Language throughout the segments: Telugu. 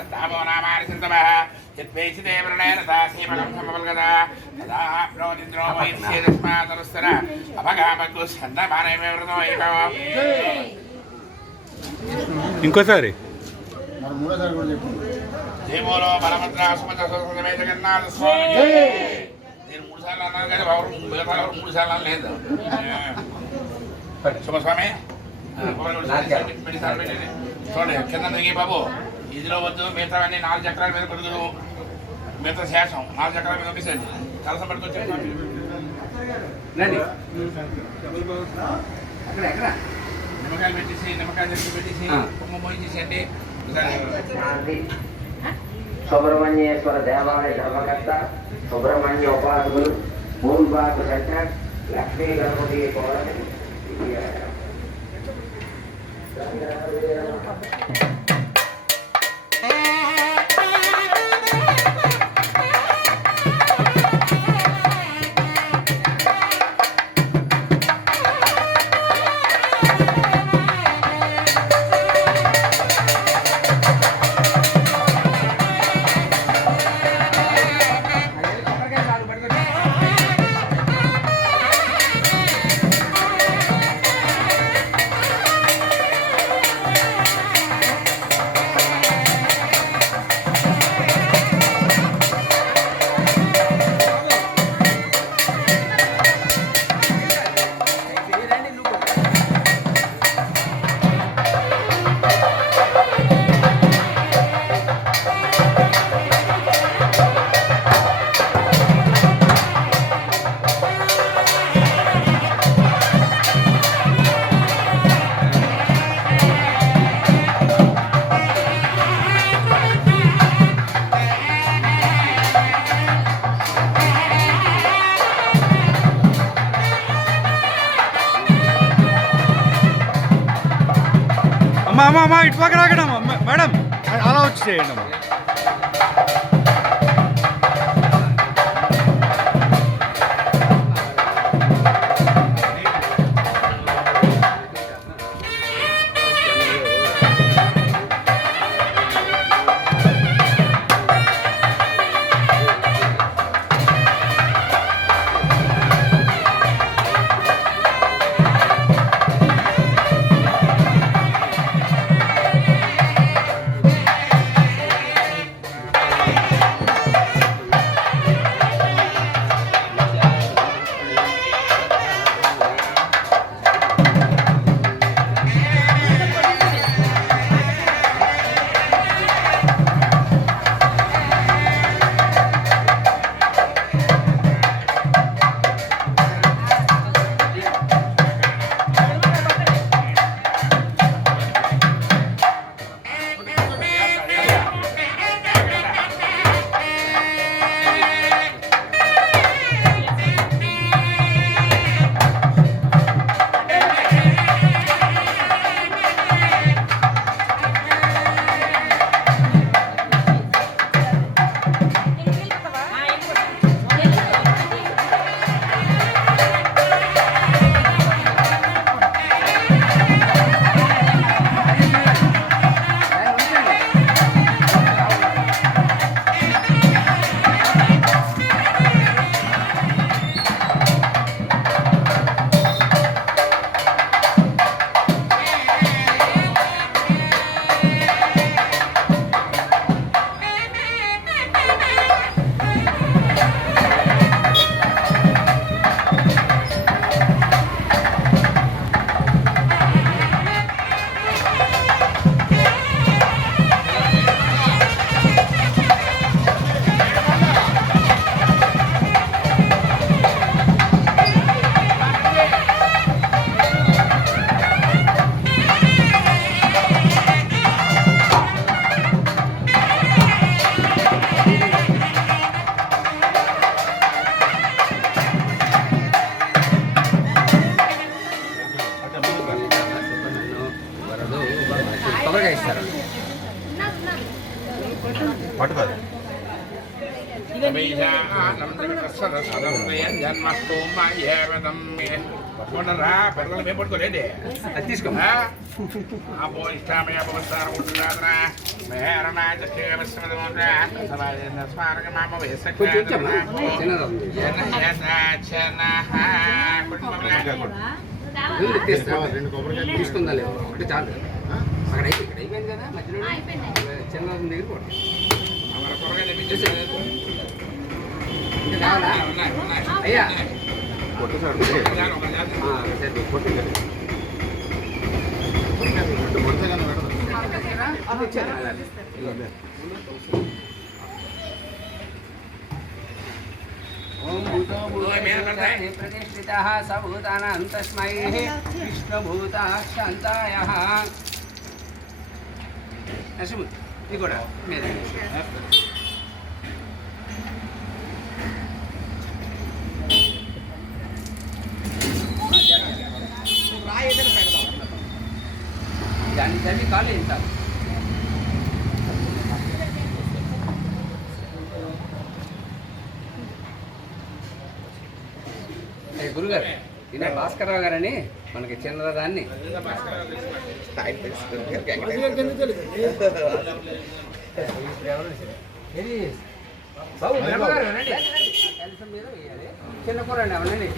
సద్ధామోనామారిసింతమః యద్వేషితే వృణేరతా సీమకం సమవల్గదా తదా ప్రోదింద్రో వైశ్యేదస్మాదనుస్తర అపగామగ్గు స్కందమానమే వృతో ఏకో. ఇంకోసారి జయమూలో బలభద్ర సుమత సమేత జగన్నాథ స్వామి. నేను 3 సార్లు అన్నాను కానీ ఎవరు మిగతా 3 సార్లు అనలేదు. శుభస్వామి చూడండి కింద దిగి బాబు ఇదిలో వద్దు మిగతా 4 చక్రాల మీద పడుతుంది. మిగతా శేషం 4 చక్రాల మీద పంపించండి. కలసం పట్టుకొచ్చి నిమ్మకాయలు పెట్టేసి నిమ్మకాయలు పెట్టేసి కుమ్మ మోయించేసేయండి. సుబ్రహ్మణ్యేశ్వర దేవాలయ ధర్మకర్త సుబ్రహ్మణ్య ఉపాసకులు మూల్బాకు శంకర్ లక్ష్మీ గణపతి పౌర్ణమి. అమ్మా ఇటు పక్క రాకడమ్మా మేడం అలా వచ్చి చేయండి అమ్మా. పట్టుకోదు పిల్లలు మేము పట్టుకోలేండి అది తీసుకోమా ఇష్టమయ్య రెండు కొబ్బరికాయలు తీసుకుందా లేదు ఒకటి చాలు అక్కడ అయిపోయింది కదా మధ్యలో చిన్న దగ్గర కొట్టి అయ్యా प्रतिष्ठिता सभूतानां तस्मै विष्णुभूताक्षान्ताय నరసింహ ఇది కూడా మీద దాన్ని తల్లి కాళ్ళు ఎంత గురుగారు ఈయన భాస్కరరావు గారని మనకి చిన్నదాన్ని బాబు బ్రహ్మగారు రండి కలసం మీద వేయాలి చిన్న కూర అండి అవన్నీ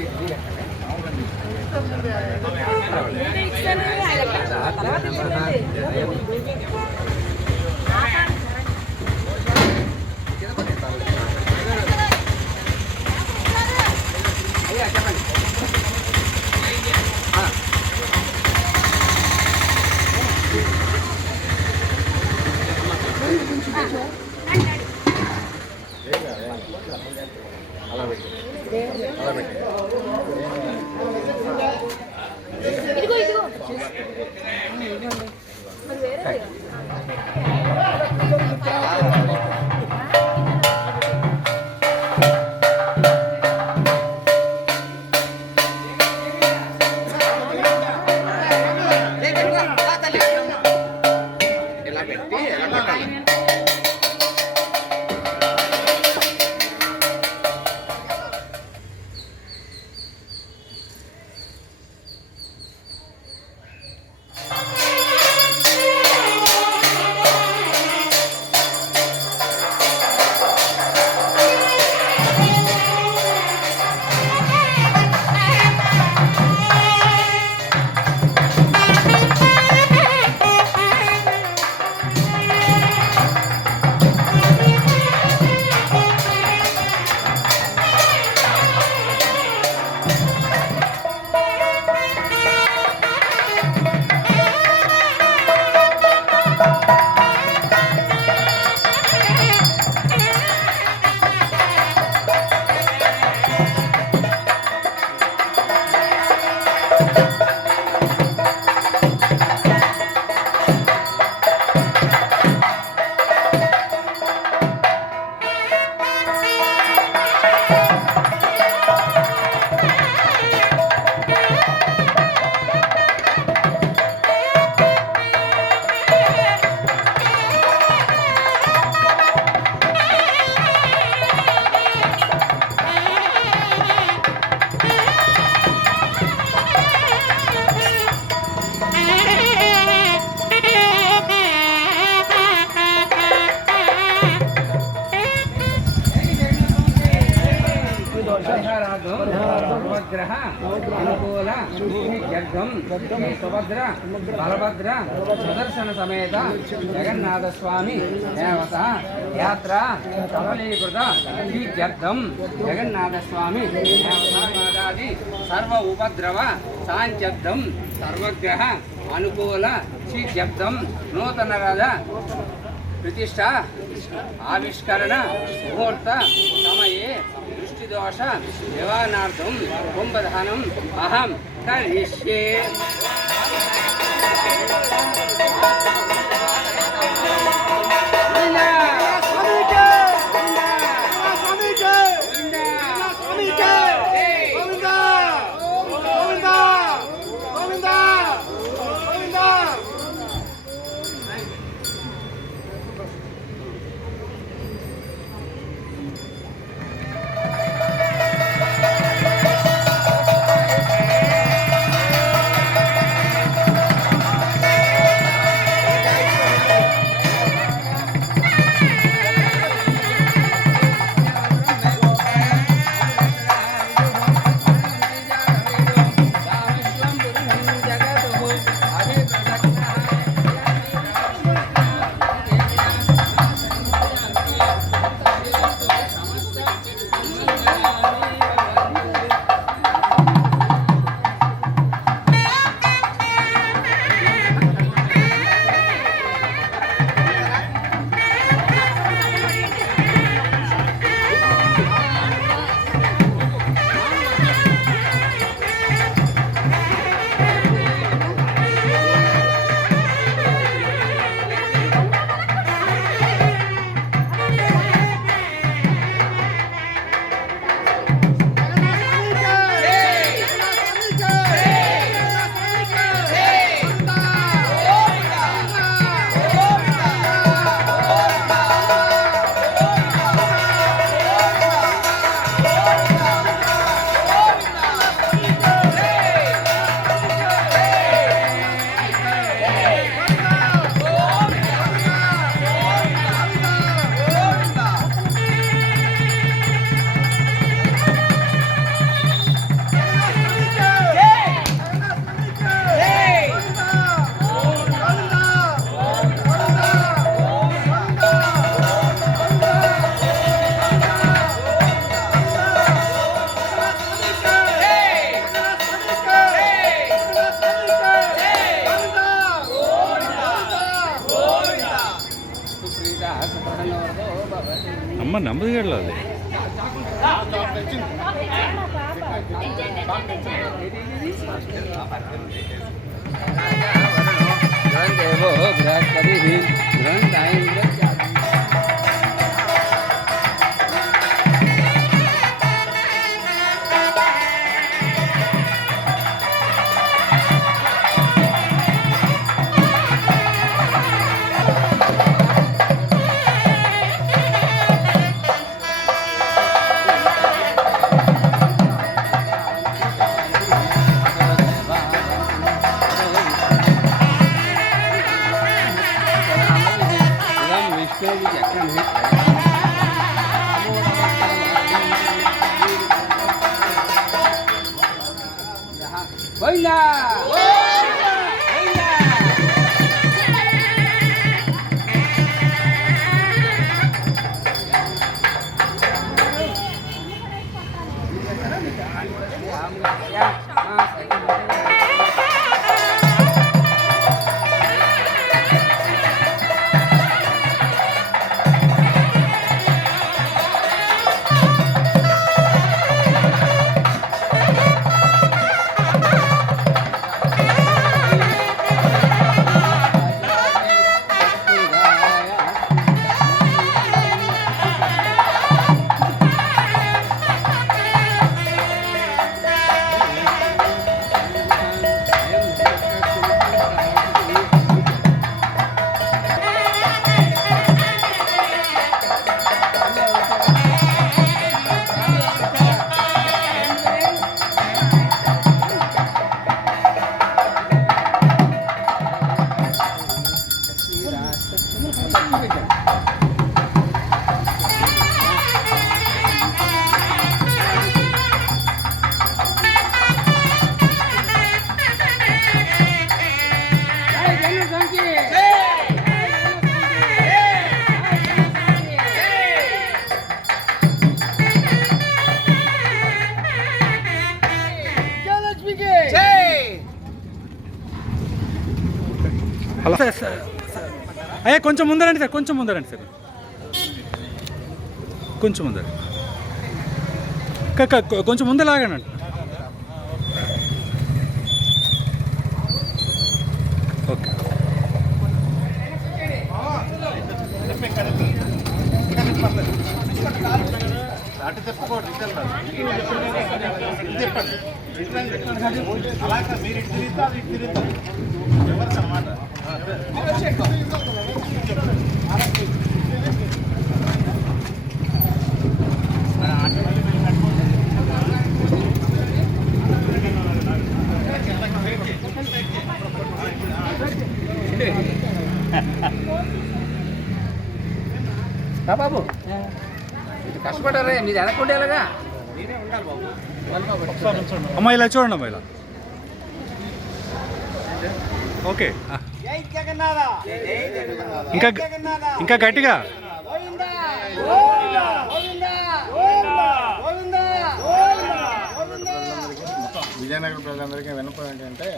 అయ్యా చెప్పండి గ్రహ అనుకూల యజ్ఞం సుభద్ర బలభద్ర సుదర్శన సమేత జగన్నాథ స్వామి దేవత యాత్ర సఫలీకృత ఈత్యర్థం జగన్నాథ స్వామి దేవతాది సర్వ ఉపద్రవ సాంత్యర్థం సర్వగ్రహ అనుకూల శీత్యర్థం నూతన రథ ప్రతిష్ట ఆవిష్కరణ ముహూర్త సమయే దృష్టిదోష నివారణార్థం కుంభదానం అహం కరిష్యే. అమ్మ నెమ్మదిగా వెళ్ళాలి. అలా అయ్యా కొంచెం ముందరండి సార్, కొంచెం ముందరండి సార్, కొంచెం ముందర, కొంచెం ముందు లాగానండి. ఓకే. బాబు కష్టపడ్డారే, మీరు వెనక్కుండేలాగా మీరే ఉండాలి బాబు. అమ్మ ఇలా చూడండి, అమ్మ ఇలా. ఓకే, ఇంకా ఇంకా గట్టిగా. విజయనగరం ప్రజలందరికీ విన్నపం ఏంటంటే,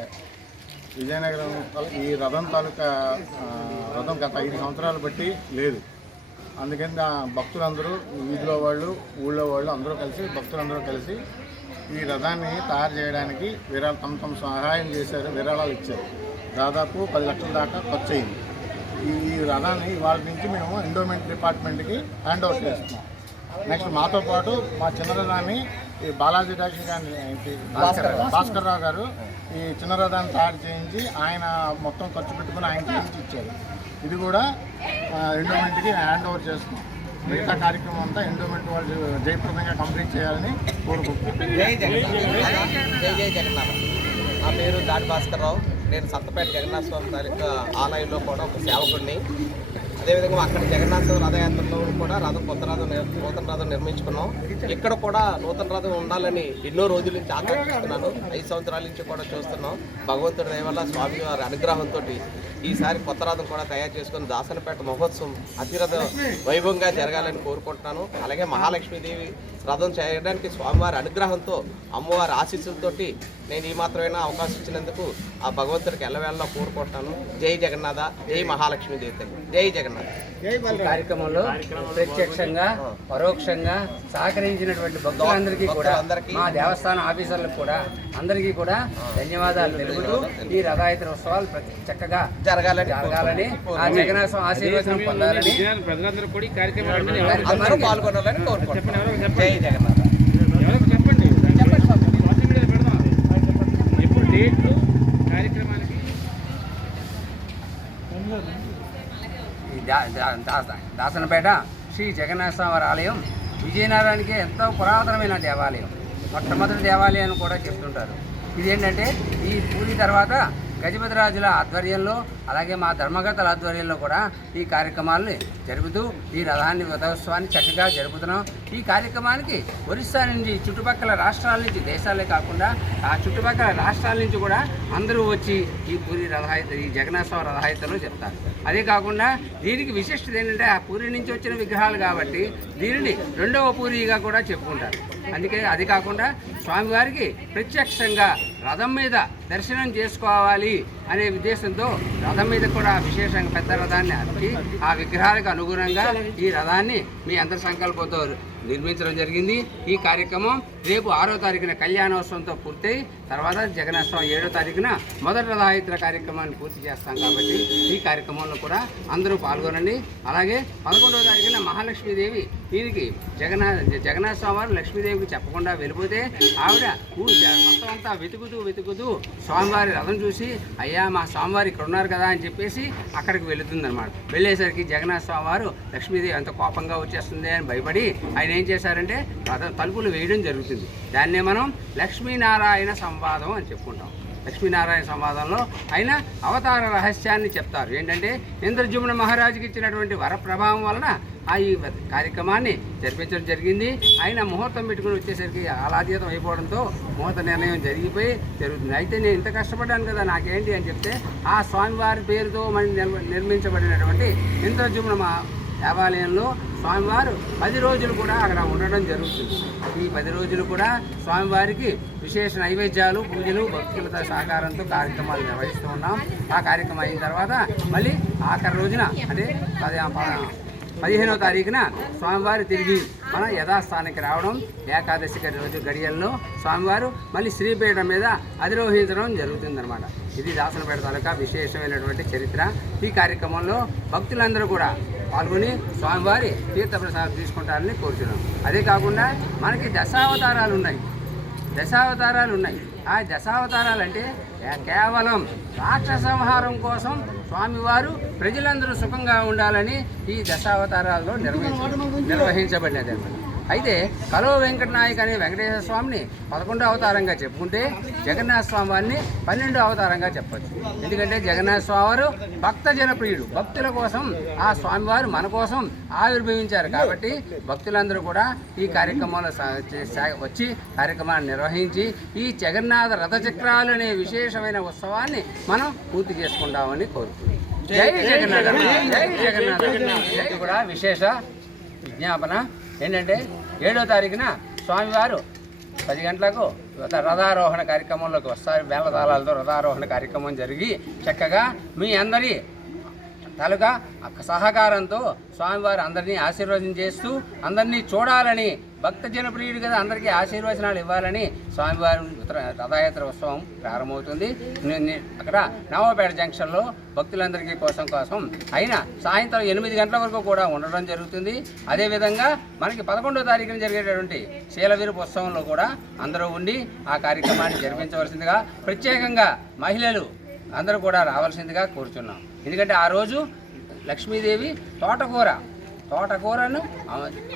విజయనగరం ఈ రథం తాలూకా రథం గత 5 సంవత్సరాలు బట్టి లేదు. అందుకని భక్తులందరూ, వీధిలో వాళ్ళు, ఊళ్ళో వాళ్ళు అందరూ కలిసి, భక్తులందరూ కలిసి ఈ రథాన్ని తయారు చేయడానికి తమ సహాయం చేశారు, విరాళాలు ఇచ్చారు. దాదాపు 10 లక్షల దాకా ఖర్చు అయింది. ఈ రథాన్ని ఇవాళ నుంచి మేము ఎండోమెంట్ డిపార్ట్మెంట్కి హ్యాండ్ ఓవర్ చేస్తున్నాం. నెక్స్ట్ మాతో పాటు మా చిన్న రథాన్ని ఈ బాలాజీ డాక్టర్ గారిని, భాస్కర్ రావు గారు ఈ చిన్న రథాన్ని తయారు చేయించి ఆయన మొత్తం ఖర్చు పెట్టుకుని ఆయన చేయించి ఇచ్చారు. ఇది కూడా ఎండోమెంట్కి హ్యాండ్ ఓవర్ చేస్తున్నాం. మిగతా కార్యక్రమం అంతా ఎండోమెంట్ వాళ్ళు జయప్రదంగా కంప్లీట్ చేయాలని కోరుకుంటున్నాం. జై జగన్నాథ. నా పేరు దాడి భాస్కర్ రావు. నేను సంతపేట జగన్నాథ స్వామి తాలూకా ఆలయంలో కూడా ఒక సేవకుడిని. అదేవిధంగా అక్కడ జగన్నాథ స్వామి రథయాత్రలో కూడా నూతన రథం నిర్మించుకున్నాం. ఇక్కడ కూడా నూతన రథం ఉండాలని ఎన్నో రోజుల నుంచి ఆకాంక్షిస్తున్నాను. 5 సంవత్సరాల నుంచి కూడా చూస్తున్నాం. భగవంతుడి దయ వల్ల స్వామి వారి అనుగ్రహంతో ఈసారి కొత్త రథం కూడా తయారు చేసుకుని దాసనపేట మహోత్సవం అతిరథ వైభవంగా జరగాలని కోరుకుంటున్నాను. అలాగే మహాలక్ష్మీదేవి రథం చేయడానికి స్వామివారి అనుగ్రహంతో, అమ్మవారి ఆశీస్సులతోటి నేను ఈ మాత్రమైనా అవకాశం ఇచ్చినందుకు ఆ భగవంతుడికి ఎల్లవేళలా కోరుకుంటున్నాను. జై జగన్నాథ, జై మహాలక్ష్మీదేవి, జై జగన్నాథ్. ఈ కార్యక్రమంలో ప్రత్యక్షంగా పరోక్షంగా సహకరించినటువంటి భక్తులందరికీ కూడా మా దేవస్థానం ఆఫీసర్లకు కూడా అందరికీ కూడా ధన్యవాదాలు తెలుపుతూ ఈ రథయాత్ర ఉత్సవాలు చక్కగా జరగాలని ఆ జగన్నాథ ఆశీర్వచనం పొందాలని ప్రజలందరూ కూడా ఈ కార్యక్రమాలు అందరూ పాల్గొనాలని కోరుకుంటున్నాం. జై జగన్నాథ. చెప్పండి ఎప్పుడు డేట్లు కార్యక్రమానికి ఈ దాసనపేట శ్రీ జగన్నాథ స్వామి ఆలయం విజయనగరానికి ఎంతో పురాతనమైన దేవాలయం, మొట్టమొదటి దేవాలయం అని కూడా చెప్తుంటారు. ఇదేంటంటే ఈ పూరి తర్వాత గజపతి రాజుల ఆధ్వర్యంలో అలాగే మా ధర్మగతల ఆధ్వర్యంలో కూడా ఈ కార్యక్రమాలని జరుపుతూ ఈ రథోత్సవాన్ని చక్కగా జరుపుతున్నాం. ఈ కార్యక్రమానికి ఒరిస్సా నుంచి చుట్టుపక్కల రాష్ట్రాల నుంచి, దేశాలే కాకుండా ఆ చుట్టుపక్కల రాష్ట్రాల నుంచి కూడా అందరూ వచ్చి ఈ పూరి రథయాత్ర ఈ జగన్నాథ స్వామి రథయాత్రలో చెప్తారు. అదే కాకుండా దీనికి విశిష్టత ఏంటంటే ఆ పూరి నుంచి వచ్చిన విగ్రహాలు కాబట్టి దీనిని రెండవ పూరిగా కూడా చెప్పుకుంటారు. అందుకే అది కాకుండా స్వామివారికి ప్రత్యక్షంగా రథం మీద దర్శనం చేసుకోవాలి అనే ఉద్దేశంతో రథం మీద కూడా విశేషంగా పెద్ద రథాన్ని అర్పి ఆ విగ్రహాలకు అనుగుణంగా ఈ రథాన్ని మీ అందరి సంకల్పంతో నిర్మించడం జరిగింది. ఈ కార్యక్రమం రేపు 6వ తారీఖున కళ్యాణోత్సవంతో పూర్తయి తర్వాత జగన్నాథ స్వామి 7వ తారీఖున మొదటి రథయాత్ర కార్యక్రమాన్ని పూర్తి చేస్తాం. కాబట్టి ఈ కార్యక్రమంలో కూడా అందరూ పాల్గొనండి. అలాగే 11వ తారీఖున మహాలక్ష్మీదేవి దీనికి జగన్నాథ స్వామి వారు లక్ష్మీదేవికి చెప్పకుండా వెళ్ళిపోతే ఆవిడ మొత్తం అంతా వెతుకుతూ స్వామివారి రథం చూసి అయ్యా మా స్వామివారు ఇక్కడ ఉన్నారు కదా అని చెప్పేసి అక్కడికి వెళుతుందన్నమాట. వెళ్ళేసరికి జగన్నాథ స్వామి వారు లక్ష్మీదేవి ఎంత కోపంగా వచ్చేస్తుంది అని భయపడి ఆయన ఏం చేశారంటే తలుపులు వేయడం జరుగుతుంది. దాన్నే మనం లక్ష్మీనారాయణ సంవాదం అని చెప్పుకుంటాం. లక్ష్మీనారాయణ సంవాదంలో ఆయన అవతార రహస్యాన్ని చెప్తారు. ఏంటంటే ఇంద్రజుమ్న మహారాజుకి ఇచ్చినటువంటి వర ప్రభావం వలన ఈ కార్యక్రమాన్ని జరిపించడం జరిగింది. ఆయన ముహూర్తం పెట్టుకుని వచ్చేసరికి ఆలాతీతం అయిపోవడంతో ముహూర్త నిర్ణయం జరుగుతుంది. అయితే నేను ఇంత కష్టపడ్డాను కదా నాకేంటి అని చెప్తే ఆ స్వామివారి పేరుతో నిర్మించబడినటువంటి ఇంద్రజుమ్న దేవాలయంలో స్వామివారు 10 రోజులు కూడా అక్కడ ఉండడం జరుగుతుంది. ఈ 10 రోజులు కూడా స్వామివారికి విశేష నైవేద్యాలు, పూజలు, భక్తులతో సహకారంతో కార్యక్రమాలు నిర్వహిస్తూ ఉన్నాం. ఆ కార్యక్రమం అయిన తర్వాత మళ్ళీ ఆఖరి రోజున అంటే 15వ తారీఖున స్వామివారు తిరిగి మన యథాస్థానానికి రావడం, ఏకాదశి రోజు గడియల్లో స్వామివారు మళ్ళీ శ్రీపీఠం మీద అధిరోహించడం జరుగుతుందన్నమాట. ఇది దాసనపేట తాలూకా విశేషమైనటువంటి చరిత్ర. ఈ కార్యక్రమంలో భక్తులందరూ కూడా పాల్గొని స్వామివారి తీర్థప్రసాదం తీసుకుంటారని కోరుతున్నాం. అదే కాకుండా మనకి దశావతారాలు ఉన్నాయి. ఆ దశావతారాలు అంటే కేవలం రాక్షస సంహారం కోసం స్వామివారు ప్రజలందరూ సుఖంగా ఉండాలని ఈ దశావతారాల్లో నిర్వహించబడినది అన్నమాట. అయితే కలో వెంకటనాయక్ అనే వెంకటేశ్వర స్వామిని 11వ అవతారంగా చెప్పుకుంటే జగన్నాథ స్వామి వారిని 12వ అవతారంగా చెప్పచ్చు. ఎందుకంటే జగన్నాథ స్వామి వారు భక్త జనప్రియుడు. భక్తుల కోసం ఆ స్వామివారు మన కోసం ఆవిర్భవించారు. కాబట్టి భక్తులందరూ కూడా ఈ కార్యక్రమంలో వచ్చి కార్యక్రమాన్ని నిర్వహించి ఈ జగన్నాథ రథచక్రాలు అనే విశేషమైన ఉత్సవాన్ని మనం పూర్తి చేసుకుంటామని కోరుతున్నాం. జై జగన్నాథ. జై జగన్నాథ. కూడా విశేష విజ్ఞాపన ఏంటంటే 7వ తారీఖున స్వామివారు 10 గంటలకు రథారోహణ కార్యక్రమంలోకి వస్తారు. మేళతాళాలతో రథారోహణ కార్యక్రమం జరిగి చక్కగా మీ అందరి తాలూకా సహకారంతో స్వామివారు అందరినీ ఆశీర్వచనం చేస్తూ అందరినీ చూడాలని భక్త జనప్రియుడు కదా అందరికీ ఆశీర్వచనాలు ఇవ్వాలని స్వామివారి రథయాత్ర ఉత్సవం ప్రారంభమవుతుంది. అక్కడ నవపేట జంక్షన్లో భక్తులందరికీ కోసం అయినా సాయంత్రం 8 గంటల వరకు కూడా ఉండడం జరుగుతుంది. అదేవిధంగా మనకి 11వ తారీఖున జరిగేటటువంటి శీలవిరుపు ఉత్సవంలో కూడా అందరూ ఉండి ఆ కార్యక్రమాన్ని జరిపించవలసిందిగా ప్రత్యేకంగా మహిళలు అందరూ కూడా రావాల్సిందిగా కోరుచున్నాం. ఎందుకంటే ఆ రోజు లక్ష్మీదేవి తోటకూరను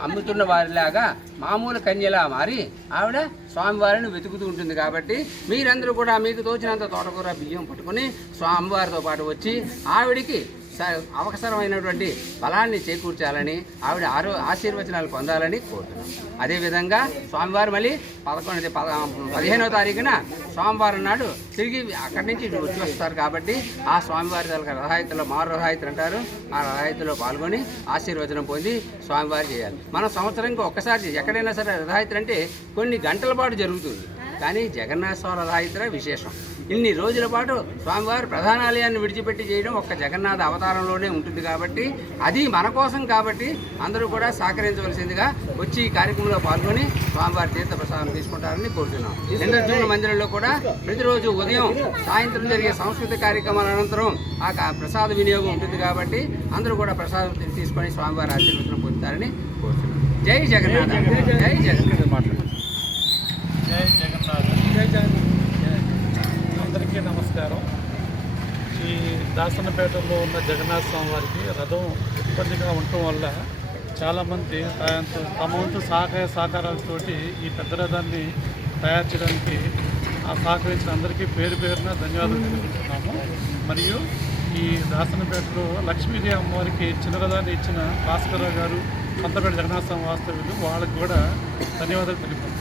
అమ్ముతున్న వారిలాగా మామూలు కన్యలా మారి ఆవిడ స్వామివారిని వెతుకుతూ ఉంటుంది. కాబట్టి మీరందరూ కూడా మీకు తోచినంత తోటకూర బియ్యం పట్టుకుని స్వామివారితో పాటు వచ్చి ఆవిడికి అవసరమైనటువంటి బలాన్ని చేకూర్చాలని ఆవిడ ఆశీర్వచనాలు పొందాలని కోరుతున్నాం. అదేవిధంగా స్వామివారు మళ్ళీ 15వ తారీఖున సోమవారం నాడు తిరిగి అక్కడి నుంచి వచ్చి వస్తారు. కాబట్టి ఆ స్వామివారి రథయాత్రలో మారు రథయాత్ర అంటారు. ఆ రథయాత్రలో పాల్గొని ఆశీర్వచనం పొంది స్వామివారు చేయాలి. మన సంవత్సరానికి ఒక్కసారి ఎక్కడైనా సరే రథయాత్ర అంటే కొన్ని గంటల పాటు జరుగుతుంది. కానీ జగన్నాథ స్వామి రథయాత్ర విశేషం. ఇన్ని రోజుల పాటు స్వామివారు ప్రధానాలయాన్ని విడిచిపెట్టి చేయడం ఒక్క జగన్నాథ అవతారంలోనే ఉంటుంది కాబట్టి అది మన కోసం కాబట్టి అందరూ కూడా సహకరించవలసిందిగా వచ్చి ఈ కార్యక్రమంలో పాల్గొని స్వామివారి తీర్థ ప్రసాదం తీసుకుంటారని కోరుతున్నాం. ఇంద్రద్యుమ్న మందిరంలో కూడా ప్రతిరోజు ఉదయం సాయంత్రం జరిగే సాంస్కృతిక కార్యక్రమాల అనంతరం ఆ ప్రసాద వినియోగం ఉంటుంది కాబట్టి అందరూ కూడా ప్రసాదం తీసుకొని స్వామివారి ఆశీర్వచనం పొందుతారని కోరుతున్నాం. జై జగన్నాథ, జై జగన్నాథ. జై జగన్నాథ్. అందరికీ నమస్కారం. ఈ దాసనపేటలో ఉన్న జగన్నాథ స్వామి వారికి రథం ఇబ్బందిగా ఉండటం వల్ల చాలామంది తమ వంతు సహకారాలతోటి ఈ పెద్ద రథాన్ని తయారు చేయడానికి సహకరించిన అందరికీ పేరు పేరున ధన్యవాదాలు తెలుపుతున్నాము. మరియు ఈ దాసనపేటలో లక్ష్మీదేవి అమ్మవారికి చిన్న రథాన్ని ఇచ్చిన భాస్కర్రావు గారు, సంతపేట జగన్నాథ స్వామి వాస్తవ్యులు, వాళ్ళకి కూడా ధన్యవాదాలు తెలుపుతున్నాము.